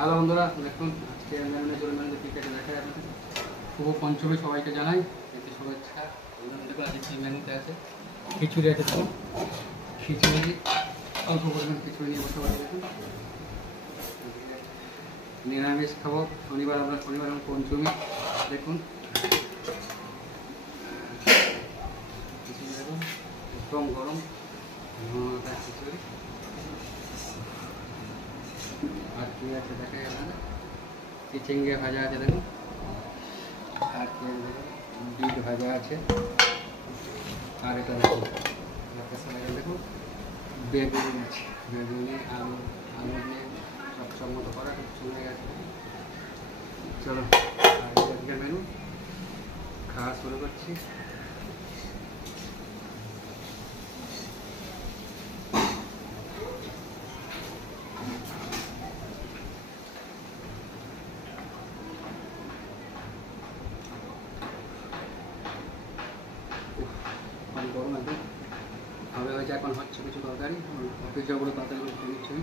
Hello বন্ধুরা, দেখুন আজকে মেনুনে চলে মেনুতে কী খেতে দেখা যাবে। শুভ পঞ্চমী সবাইকে জানাই, এতে শুভেচ্ছা। দেখুন আজকে কী মেনুতে আছে, খিচুড়ি আছে। দেখুন খিচুড়ি, অল্প পরিমাণ খিচুড়ি নিয়ে বসে পারি। দেখুন নিরামিষ খাবো, শনিবার আমরা শনিবার এবং পঞ্চমী। দেখুন খিচুড়ি দেখুন একদম গরম খিচুড়ি। আর কী আছে দেখা যাবে না, চিচিঙ্গে ভাজা আছে দেখুন, আর কি বিট ভাজা আছে। আর এটা দেখুন দেখুন বেগুনি আছে, বেগুনি আলু আলু দিয়ে চপচপ মতো করা চলে গেছে। চলো আজকের মেনু খাওয়া শুরু করছি। গরম একদম হবে হয়েছে, এখন হচ্ছে কিছু তরকারি, অফিস যাবো তাড়াতাড়ি করে খেয়ে নিচ্ছি।